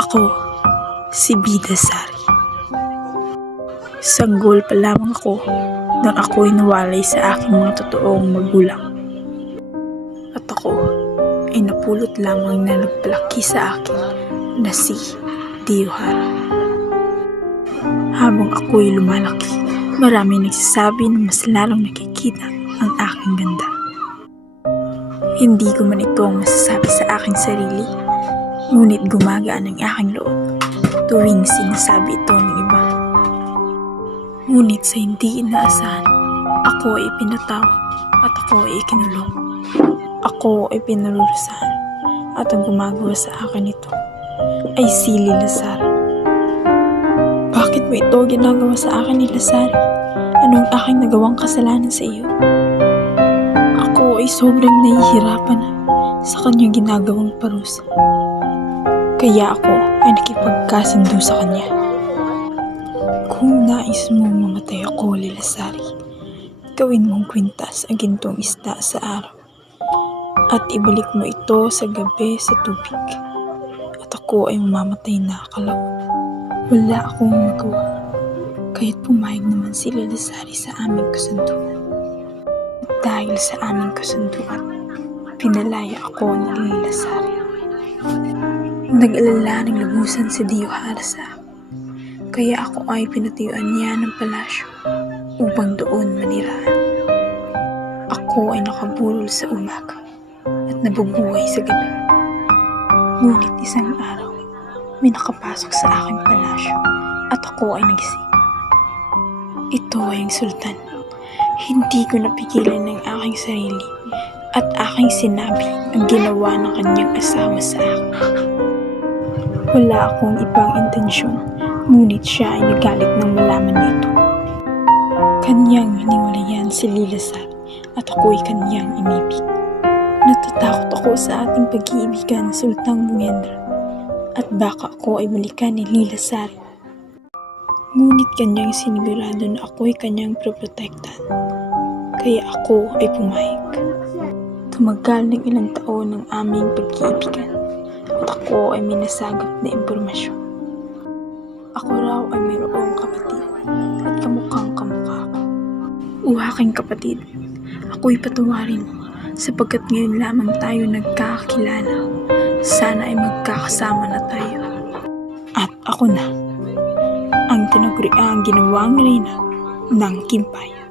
Ako, si Bida Sari. Sanggol pa lamang ako nang ako'y nawalay sa aking mga totoong magulang. At ako ay napulot lamang na nagpalaki sa akin na si Diyohara. Habang ako'y lumalaki, marami nagsasabi na mas lalong nakikita ang aking ganda. Hindi ko man ito ang masasabi sa aking sarili, ngunit gumagaan ang aking loob tuwing sinasabi ito ng iba. Ngunit sa hindi inaasahan, ako ay pinatawag at ako ay ikinulong. Ako ay pinarurusahan at ang gumagawa sa akin ito ay si Lilasar. Bakit mo ito ginagawa sa akin ni Lazar? Anong aking nagawang kasalanan sa iyo? Ako ay sobrang nahihirapan sa kanyang ginagawang parusa. Kaya ako ay nakipagkasundo sa kanya. Kung nais mong mamatay ako, Lilasari, gawin mong kwintas ang gintong isda sa araw at ibalik mo ito sa gabi sa tubig. At ako ay mamamatay na kalaw. Wala akong magawa. Kaya't pumayag naman si Lilasari sa aming kasunduan. At dahil sa aming kasunduan, pinalaya ako ni Lilasari. Nag-alala ng lubusan si Diyohara sa akin. Kaya ako ay pinatuyuan niya ng palasyo upang doon manirahan. Ako ay nakaburol sa umaga at nabubuhay sa gabi. Ngunit isang araw, may nakapasok sa aking palasyo at ako ay nagising. Ito ay ang sultan. Hindi ko napigilan ng aking sarili at aking sinabi ang ginawa ng kanyang asawa sa akin. Wala akong ibang intensyon, ngunit siya ay nagalit nang malaman nito. Kanyang hiniwalayan si Lilasar at ako'y kanyang inibig. Natatakot ako sa ating pag-iibigan, Sultang Mugendra, at baka ako ay balikan ni Lilasar. Ngunit kanyang sinigurado na ako'y kanyang proprotektahan, kaya ako ay pumayag. Tumagal ng ilang taon ng aming pag-iibigan ako ay minasagap na impormasyon. Ako raw ay mayroong kapatid at kamukhang kamukha ko. O aking kapatid, ako'y patawarin mo sapagkat ngayon lamang tayo nagkakakilala. Sana ay magkakasama na tayo. At ako na, ang tinaguriang ginawang reyna ng Kimpay.